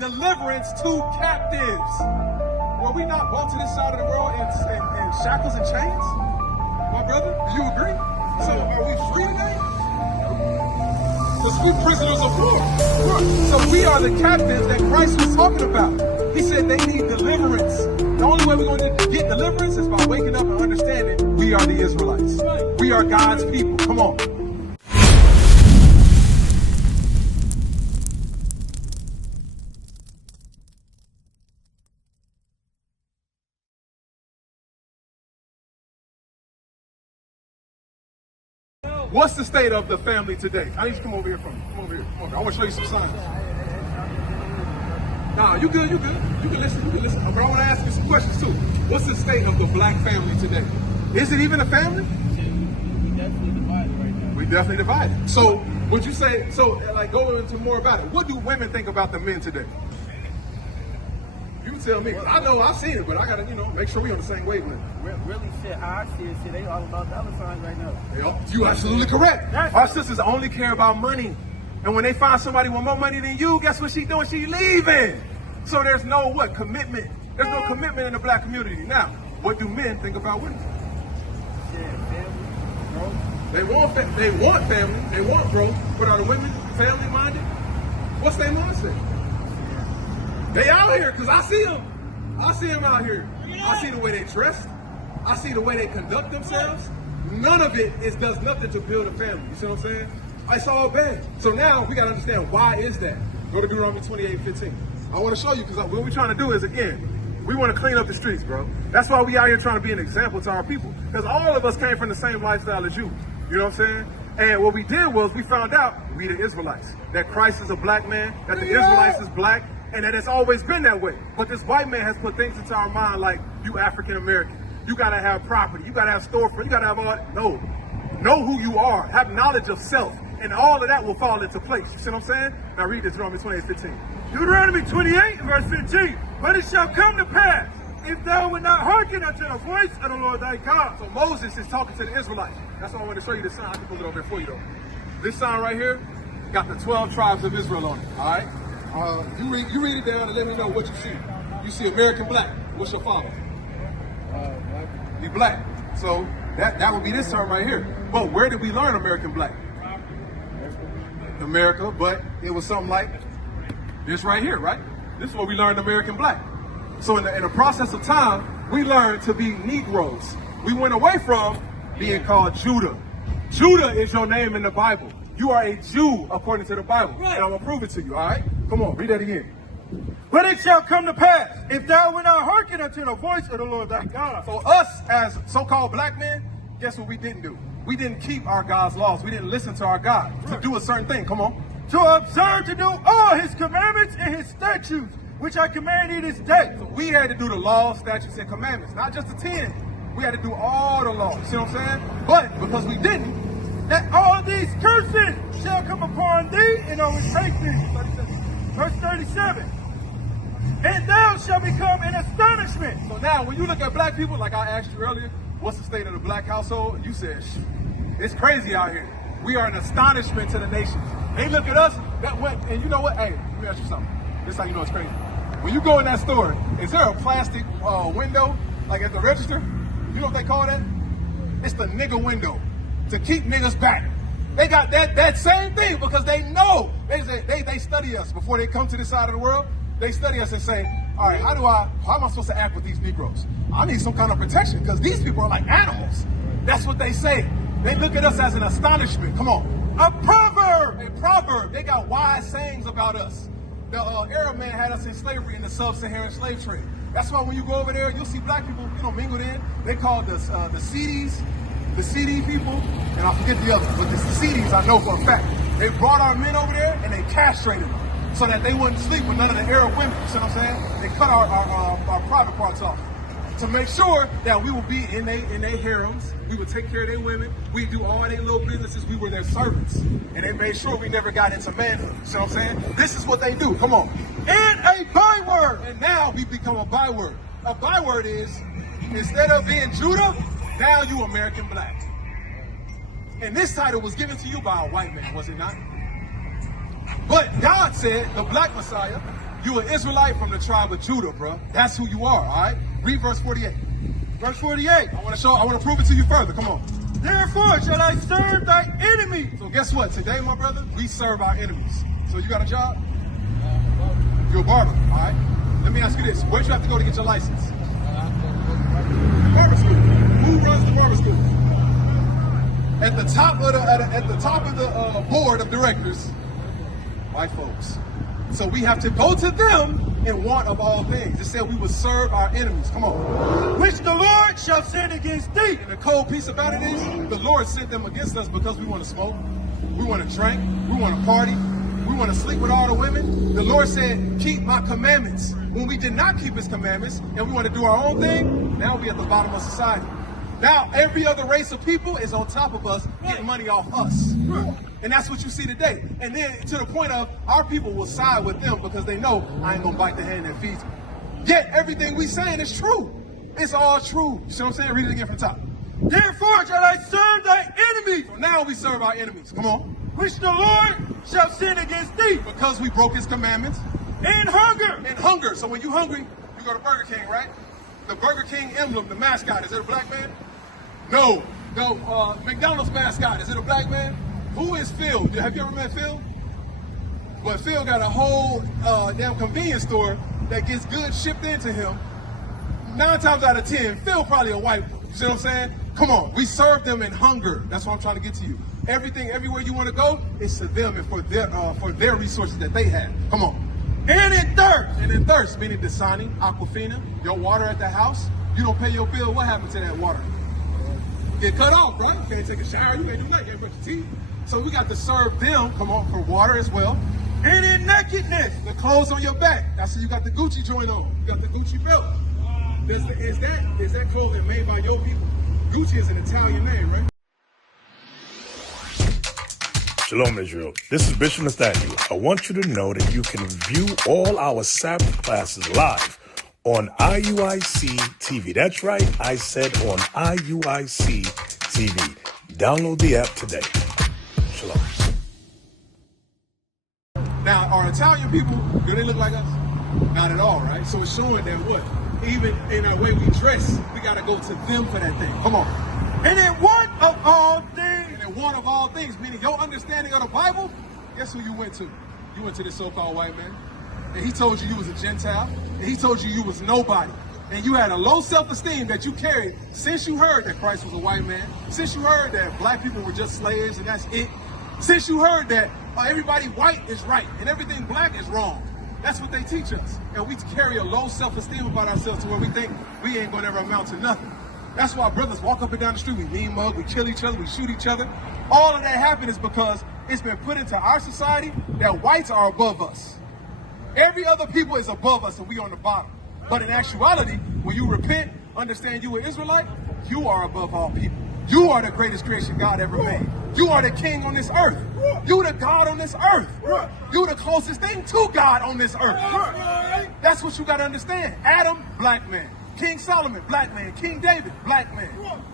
Deliverance to captives. Were we not brought to this side of the world in shackles and chains? My brother, do you agree? So are we free today? Because we're prisoners of war. So we are the captives that Christ was talking about. He said they need deliverance. The only way we're going to get deliverance is by waking up and understanding we are the Israelites. We are God's people. Come on. What's the state of the family today? I need you to come over here from me. Come over here. Come over here. I want to show you some signs. Nah, you good, you good. You can listen, you can listen. But I want to ask you some questions too. What's the state of the black family today? Is it even a family? We definitely divided right now. We definitely divided. So, would you say, like go into more about it. What do women think about the men today? You tell me. I know I've seen it, but I gotta, make sure we on the same wavelength. Really, shit, how I see it, they all about dollar signs right now. Yep, you absolutely correct. Our sisters only care about money. And when they find somebody with more money than you, guess what she doing? She leaving. So there's no commitment. There's no commitment in the black community. Now, what do men think about women? Shit, family, bro. They want family, they want growth, but are the women family minded? What's their mindset? They out here, because I see them. I see them out here. I see the way they dress. I see the way they conduct themselves. None of it does nothing to build a family. You see what I'm saying? It's all bad. So now we got to understand, why is that? Go to Deuteronomy 28:15. I want to show you, because what we're trying to do is, again, we want to clean up the streets, bro. That's why we out here trying to be an example to our people. Because all of us came from the same lifestyle as you. You know what I'm saying? And what we did was we found out, we the Israelites, that Christ is a black man, that the Israelites is black, and that it's always been that way. But this white man has put things into our mind like, you African American. You gotta have property, you gotta have storefront, you gotta have all that. No. Know who you are, have knowledge of self, and all of that will fall into place. You see what I'm saying? Now read this, Deuteronomy 28:15. Deuteronomy 28 verse 15. But it shall come to pass, if thou wilt not hearken unto the voice of the Lord thy God. So Moses is talking to the Israelites. That's why I want to show you this sign. I can pull it over here for you though. This sign right here got the 12 tribes of Israel on it, all right? You read it down and let me know what you see. You see American black. What's your father? Black. You black. So that would be this term right here. But where did we learn American black? America, but it was something like this right here, right? This is where we learned American black. So in the process of time, we learned to be Negroes. We went away from being called Judah. Judah is your name in the Bible. You are a Jew according to the Bible. And I'm going to prove it to you, all right? Come on, read that again. But it shall come to pass, if thou wilt not hearken unto the voice of the Lord thy God. So us as so-called black men, guess what we didn't do? We didn't keep our God's laws. We didn't listen to our God to do a certain thing. Come on. To observe to do all his commandments and his statutes, which I command thee this day. So we had to do the laws, statutes, and commandments, not just the 10. We had to do all the laws. See what I'm saying? But because we didn't, that all these curses shall come upon thee and overtake thee. Verse 37. And thou shalt become an astonishment. So now when you look at black people, like I asked you earlier, what's the state of the black household? You said, it's crazy out here. We are an astonishment to the nations. They look at us, and you know what? Hey, let me ask you something. This is how you know it's crazy. When you go in that store, is there a plastic window, like at the register? You know what they call that? It's the nigga window, to keep niggas back. They got that same thing because they know. They study us before they come to this side of the world. They study us and say, all right, how am I supposed to act with these Negroes? I need some kind of protection because these people are like animals. That's what they say. They look at us as an astonishment. Come on. A proverb. A proverb. They got wise sayings about us. The Arab man had us in slavery in the sub-Saharan slave trade. That's why when you go over there, you'll see black people, mingled in. They call the CDs, the CD people, and I forget the others, but the CDs I know for a fact. They brought our men over there and they castrated them so that they wouldn't sleep with none of the Arab women. You see what I'm saying? They cut our private parts off to make sure that we would be in their harems. We would take care of their women. We do all their little businesses. We were their servants. And they made sure we never got into manhood. You see what I'm saying? This is what they do. Come on. And a byword. And now we become a byword. A byword is, instead of being Judah, now you American black. And this title was given to you by a white man, was it not? But God said the black Messiah You an Israelite from the tribe of Judah, bro. That's who you are, all right? Read verse 48. Verse 48. I want to prove it to you further. Come on. Therefore shall I serve thy enemies. So guess what? Today, my brother, we serve our enemies. So you got a job? You're a barber, all right? Let me ask you this. Where'd you have to go to get your license? Barber school. Who runs the barber school? At the top of the board of directors, white folks. So we have to go to them in want of all things. It said we would serve our enemies. Come on. Which the Lord shall send against thee. And the cold piece about it is, the Lord sent them against us because we want to smoke, we want to drink, we want to party, we want to sleep with all the women. The Lord said, keep my commandments. When we did not keep his commandments and we want to do our own thing, now we're at the bottom of society. Now every other race of people is on top of us, getting money off us. And that's what you see today. And then to the point of our people will side with them because they know I ain't gonna bite the hand that feeds me. Yet everything we saying is true. It's all true. You see what I'm saying? Read it again from the top. Therefore shall I serve thy enemies. So now we serve our enemies. Come on. Which the Lord shall send against thee. Because we broke his commandments. And hunger. And hunger. So when you hungry, you go to Burger King, right? The Burger King emblem, the mascot, is it a black man? No. The McDonald's mascot, is it a black man? Who is Phil? Have you ever met Phil? But Phil got a whole damn convenience store that gets goods shipped into him. 9 times out of 10, Phil probably a white one. You see what I'm saying? Come on, we serve them in hunger. That's what I'm trying to get to you. Everything, everywhere you want to go, it's to them and for their resources that they have. Come on. And in thirst. And in thirst, meaning Disunity, Aquafina, your water at the house. You don't pay your bill, what happens to that water? Get cut off, bro. You can't take a shower, you can't do nothing, you can't brush your teeth. So we got to serve them, come on, for water as well. And in nakedness. The clothes on your back. That's how you got the Gucci joint on. You got the Gucci belt. Is that clothing made by your people? Gucci is an Italian name, right? Shalom, Israel. This is Bishop Nathaniel. I want you to know that you can view all our Sabbath classes live on IUIC TV. That's right, I said on IUIC TV. Download the app today. Shalom. Now, are Italian people, do they look like us? Not at all, right? So it's showing that what? Even in our way we dress, we got to go to them for that thing. Come on. And in want of all things. And in want of all things, meaning your understanding of the Bible, guess who you went to? You went to this so-called white man. And he told you you was a Gentile. And he told you was nobody. And you had a low self-esteem that you carried since you heard that Christ was a white man. Since you heard that black people were just slaves and that's it. Since you heard that everybody white is right and everything black is wrong. That's what they teach us. And we carry a low self-esteem about ourselves to where we think we ain't gonna ever amount to nothing. That's why brothers walk up and down the street, we mean mug, we kill each other, we shoot each other. All of that happened is because it's been put into our society that whites are above us. Every other people is above us and we on the bottom. But in actuality, when you repent, understand you an Israelite, you are above all people. You are the greatest creation God ever made. You are the king on this earth. You the God on this earth. You the closest thing to God on this earth. That's what you got to understand. Adam, black man. King Solomon, black man. King David, black man.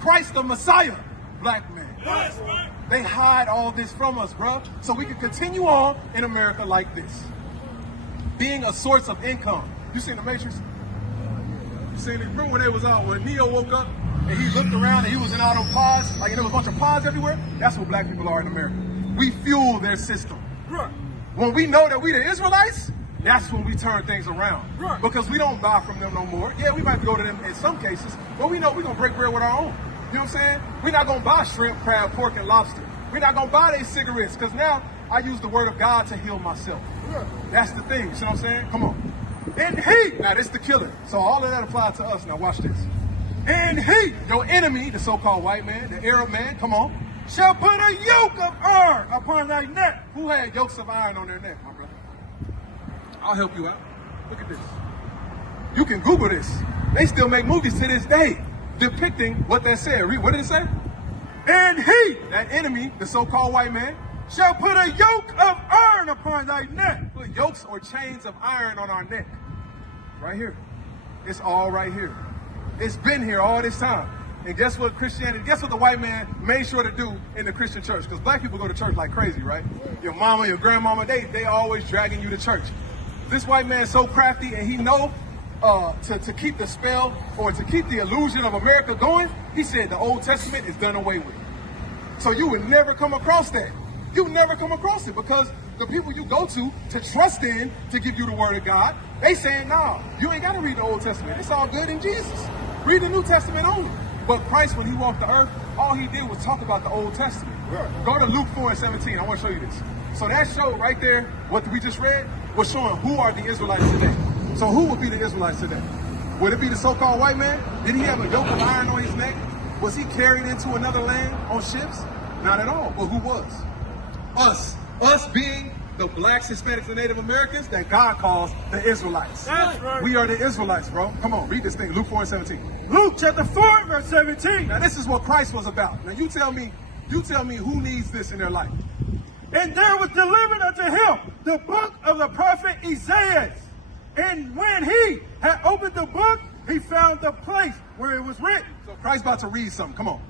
Christ the Messiah, black man. They hide all this from us, bro. So we can continue on in America like this. Being a source of income. You seen The Matrix? You seen it? Remember when they was out, when Neo woke up and he looked around and he was in all those pods, like there was a bunch of pods everywhere? That's what black people are in America. We fuel their system. When we know that we the Israelites, that's when we turn things around. Because we don't buy from them no more. Yeah, we might go to them in some cases, but we know we're going to break bread with our own. You know what I'm saying? We're not going to buy shrimp, crab, pork, and lobster. We're not going to buy their cigarettes because now I use the word of God to heal myself. That's the thing. You see what I'm saying? Come on. And he, now this the killer. So all of that applies to us. Now watch this. And he, your enemy, the so-called white man, the Arab man, come on, shall put a yoke of iron upon thy neck. Who had yokes of iron on their neck, my brother? I'll help you out. Look at this. You can Google this. They still make movies to this day depicting what they said. Read, what did it say? And he, that enemy, the so-called white man, shall put a yoke of iron upon thy neck. Put yokes or chains of iron on our neck. Right here. It's all right here. It's been here all this time. And guess what guess what the white man made sure to do in the Christian church? Because black people go to church like crazy, right? Your mama, your grandmama, they always dragging you to church. This white man's so crafty, and he know to keep the spell or to keep the illusion of America going. He said the Old Testament is done away with. So you would never come across that. You would never come across it because the people you go to trust in to give you the word of God, they saying, nah, you ain't got to read the Old Testament. It's all good in Jesus. Read the New Testament only. But Christ, when he walked the earth, all he did was talk about the Old Testament. Go to Luke 4:17. I want to show you this. So that show right there, what we just read, was showing who are the Israelites today. So who would be the Israelites today? Would it be the so-called white man? Did he have a yoke of iron on his neck? Was he carried into another land on ships? Not at all. But who was? Us. Us being the blacks, Hispanics, and Native Americans that God calls the Israelites. That's right. We are the Israelites, bro. Come on, read this thing. Luke 4:17. Luke chapter 4, verse 17. Now this is what Christ was about. Now you tell me who needs this in their life. And there was delivered unto him the book of the prophet Isaiah. And when he had opened the book, he found the place where it was written. So Christ about to read something. Come on.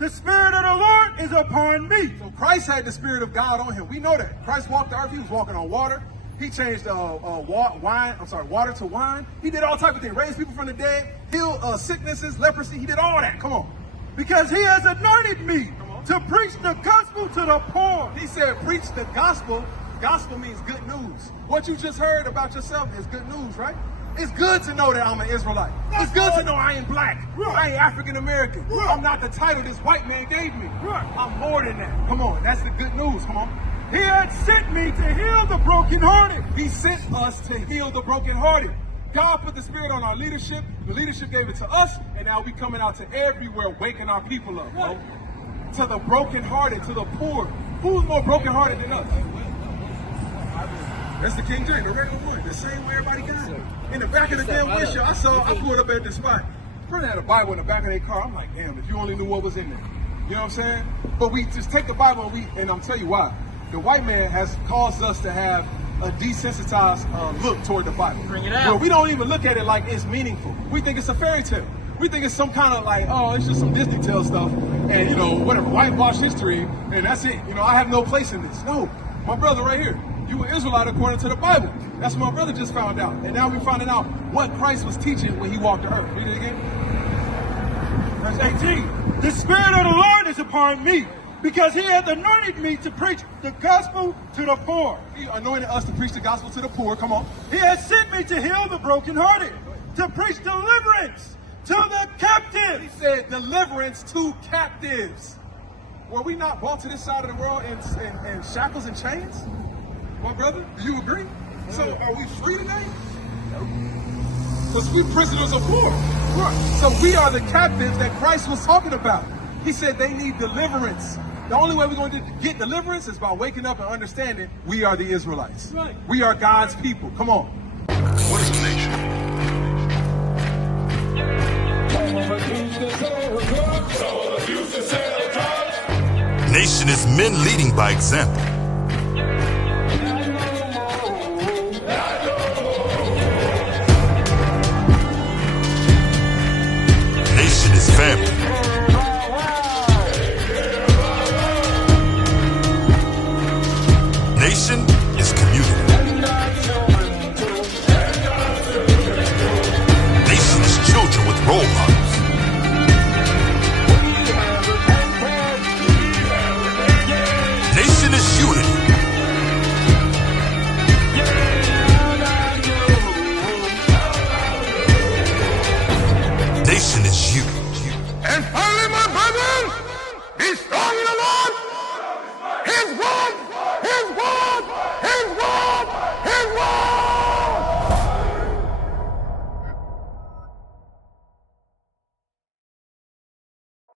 The Spirit of the Lord is upon me. So Christ had the Spirit of God on him. We know that. Christ walked the earth. He was walking on water. He changed water to wine. He did all type of things. Raised people from the dead. Healed sicknesses, leprosy. He did all that. Come on. Because he has anointed me to preach the gospel to the poor. He said, preach the gospel. Gospel means good news. What you just heard about yourself is good news, right? It's good to know that I'm an Israelite. It's good to know I ain't black. I ain't African American. I'm not the title this white man gave me. I'm more than that. Come on, that's the good news. Come on. He had sent me to heal the brokenhearted. He sent us to heal the brokenhearted. God put the Spirit on our leadership. The leadership gave it to us, and now we coming out to everywhere, waking our people up, bro. To the brokenhearted, to the poor. Who's more brokenhearted than us? That's the King James, the regular one, the same way everybody got it. In the back of the damn windshield, I pulled up at the spot. Friend had a Bible in the back of their car. I'm like, damn, if you only knew what was in there. You know what I'm saying? But we just take the Bible and I'm tell you why. The white man has caused us to have a desensitized look toward the Bible. Bring it out. Where we don't even look at it like it's meaningful. We think it's a fairy tale. We think it's some kind of like, oh, it's just some Disney tale stuff. And, you know, whatever, whitewash history. And that's it. You know, I have no place in this. No, my brother right here. You were Israelite according to the Bible. That's what my brother just found out. And now we're finding out what Christ was teaching when he walked the earth. Read it again. Verse 18. The Spirit of the Lord is upon me, because he hath anointed me to preach the gospel to the poor. He anointed us to preach the gospel to the poor. Come on. He has sent me to heal the brokenhearted, to preach deliverance to the captives. He said deliverance to captives. Were we not brought to this side of the world in shackles and chains? My brother, do you agree? So are we free today? Because we prisoners of war. So we are the captives that Christ was talking about. He said they need deliverance. The only way we're going to get deliverance is by waking up and understanding we are the Israelites. Right. We are God's people. Come on. What is a nation? Nation is men leading by example. Nation is family. Nation is community. Nation is children with role models. Nation is unity. Nation is you. And finally, my brethren, be strong in the Lord. His word